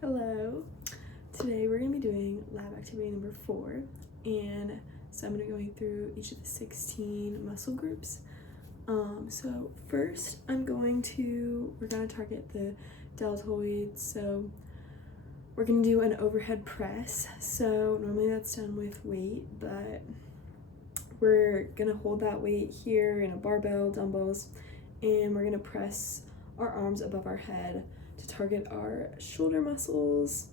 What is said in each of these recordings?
Hello. Today we're going to be doing lab activity number 4, and so I'm going to be going through each of the 16 muscle groups. So first we're going to target the deltoids. So we're going to do an overhead press. So normally that's done with weight, but we're going to hold that weight here in a barbell, dumbbells, and we're going to press our arms above our head to target our shoulder muscles.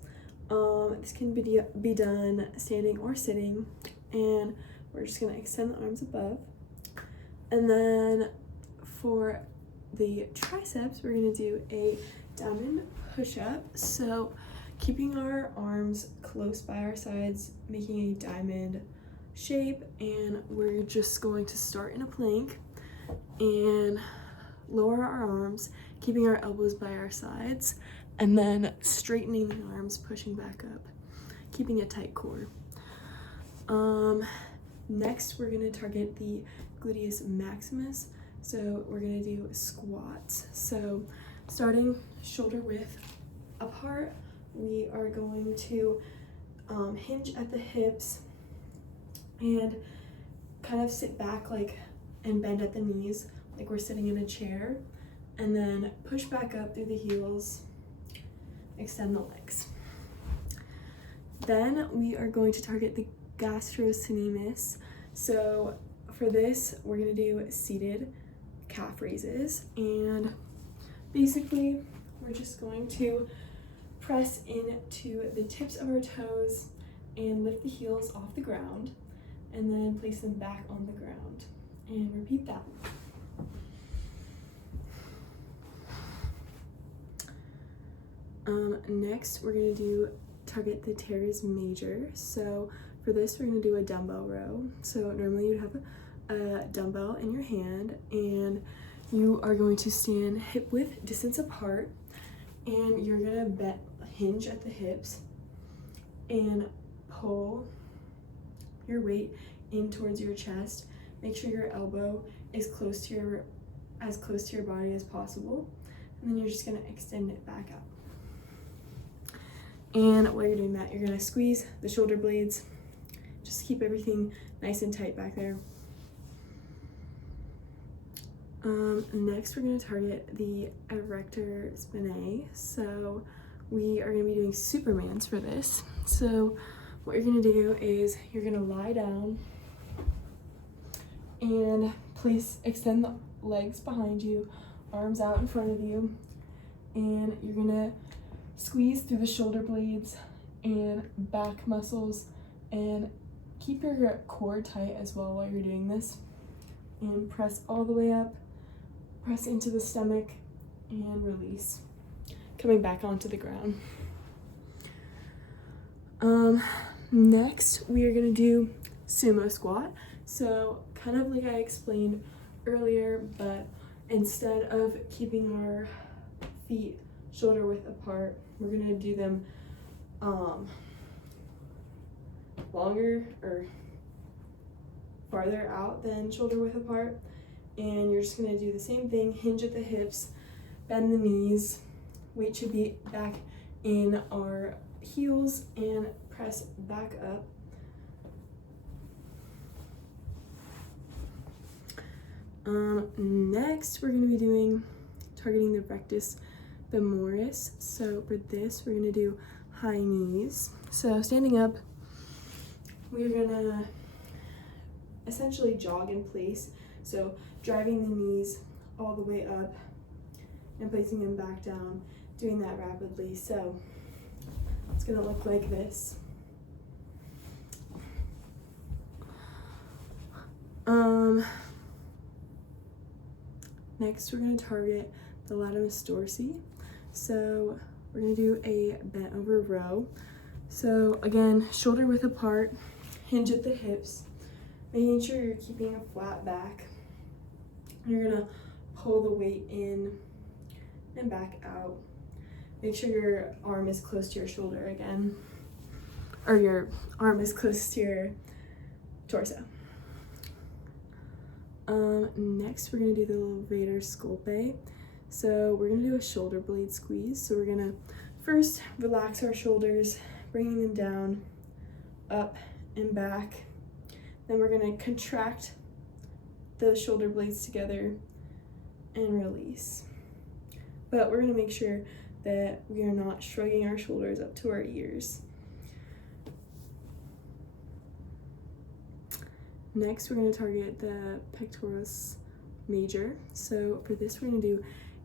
This can be done standing or sitting, and we're just going to extend the arms above. And then for the triceps, we're going to do a diamond push-up. So keeping our arms close by our sides, making a diamond shape, and we're just going to start in a plank and lower our arms, keeping our elbows by our sides, and then straightening the arms, pushing back up, keeping a tight core. Next, we're going to target the gluteus maximus. So we're going to do squats. So starting shoulder width apart, we are going to hinge at the hips and kind of sit back and bend at the knees like we're sitting in a chair, and then push back up through the heels, extend the legs. Then we are going to target the gastrocnemius. So for this, we're going to do seated calf raises, and basically we're just going to press into the tips of our toes and lift the heels off the ground, and then place them back on the ground, and repeat that. Next, we're going to target the teres major. So for this, we're going to do a dumbbell row. So normally you'd have a dumbbell in your hand, and you are going to stand hip width distance apart, and you're going to hinge at the hips and pull your weight in towards your chest. Make sure your elbow is close to your body as possible, and then you're just going to extend it back out. And while you're doing that, you're going to squeeze the shoulder blades. Just keep everything nice and tight back there. Next, we're going to target the erector spinae. So we are going to be doing Supermans for this. So what you're going to do is you're going to lie down and extend the legs behind you, arms out in front of you, and you're going to squeeze through the shoulder blades and back muscles, and keep your core tight as well while you're doing this, and press all the way up, press into the stomach, and release, coming back onto the ground. Next, we are going to do sumo squat. So kind of like I explained earlier, but instead of keeping our feet shoulder width apart, we're going to do them longer or farther out than shoulder width apart, and you're just going to do the same thing. Hinge at the hips, bend the knees, weight should be back in our heels, and press back up. Next, we're going to be targeting the rectus femoris. So for this, we're going to do high knees. So standing up, we're going to essentially jog in place. So driving the knees all the way up and placing them back down, doing that rapidly. So it's going to look like this. Next, we're going to target the latissimus dorsi. So we're going to do a bent over row. So again, shoulder width apart, hinge at the hips, making sure you're keeping a flat back. You're going to pull the weight in and back out. Make sure your arm is close to your shoulder again, or your arm is close to your torso. Next, we're going to do the levator sculpe. So we're going to do a shoulder blade squeeze. So we're going to first, relax our shoulders, bringing them down, up and back. Then we're gonna contract the shoulder blades together and release. But we're gonna make sure that we are not shrugging our shoulders up to our ears. Next, we're gonna target the pectoralis major. So for this, we're gonna do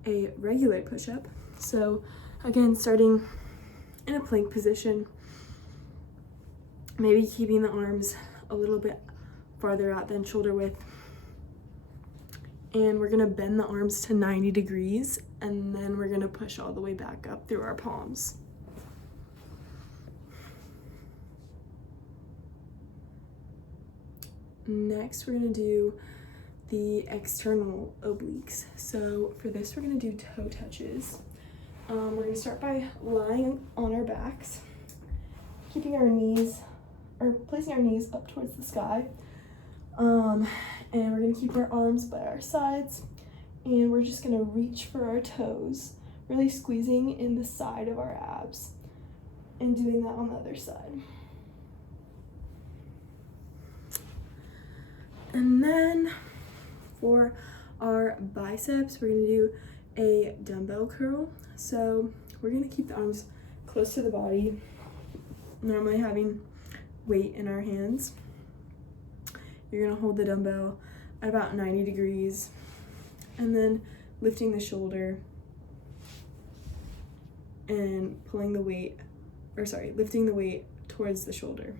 a regular push-up. So again, starting in a plank position, maybe keeping the arms a little bit farther out than shoulder width. And we're gonna bend the arms to 90 degrees, and then we're gonna push all the way back up through our palms. Next, we're gonna do the external obliques. So for this, we're gonna do toe touches. We're gonna start by lying on our backs, keeping our knees, or placing our knees up towards the sky. And we're gonna keep our arms by our sides, and we're just gonna reach for our toes, really squeezing in the side of our abs, and doing that on the other side. And then for our biceps, we're gonna do a dumbbell curl. So we're gonna keep the arms close to the body, normally having weight in our hands. You're gonna hold the dumbbell at about 90 degrees, and then lifting the shoulder and lifting the weight towards the shoulder.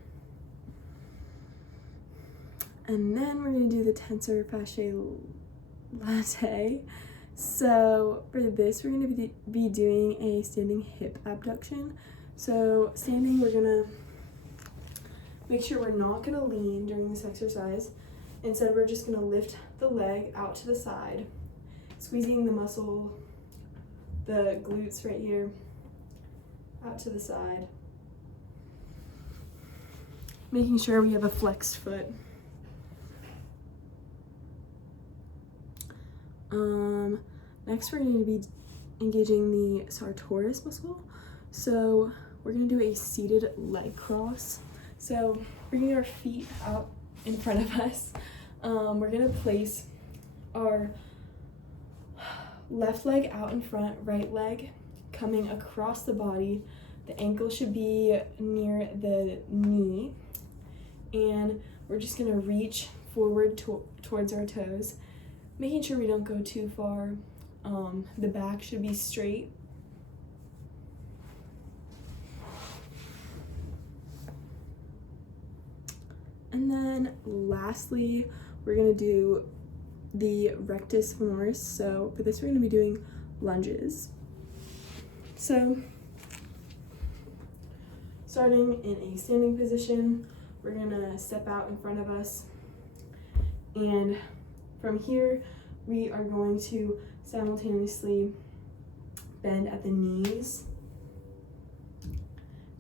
And then we're gonna do the tensor fasciae latae. So for this, we're gonna be doing a standing hip abduction. So standing, we're gonna make sure we're not gonna lean during this exercise. Instead, we're just gonna lift the leg out to the side, squeezing the muscle, the glutes right here, out to the side. Making sure we have a flexed foot. Next, we're going to be engaging the sartorius muscle. So we're going to do a seated leg cross. So bringing our feet out in front of us, we're going to place our left leg out in front, right leg coming across the body. The ankle should be near the knee, and we're just going to reach forward towards our toes, making sure we don't go too far. The back should be straight. And then lastly, we're gonna do the rectus femoris. So for this, we're gonna be doing lunges. So starting in a standing position, we're gonna step out in front of us, and from here, we are going to simultaneously bend at the knees,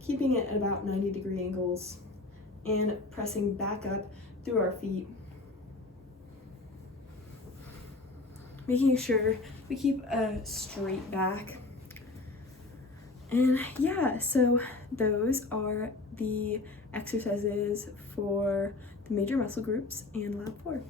keeping it at about 90-degree angles, and pressing back up through our feet. Making sure we keep a straight back. And yeah, so those are the exercises for the major muscle groups and Lab 4.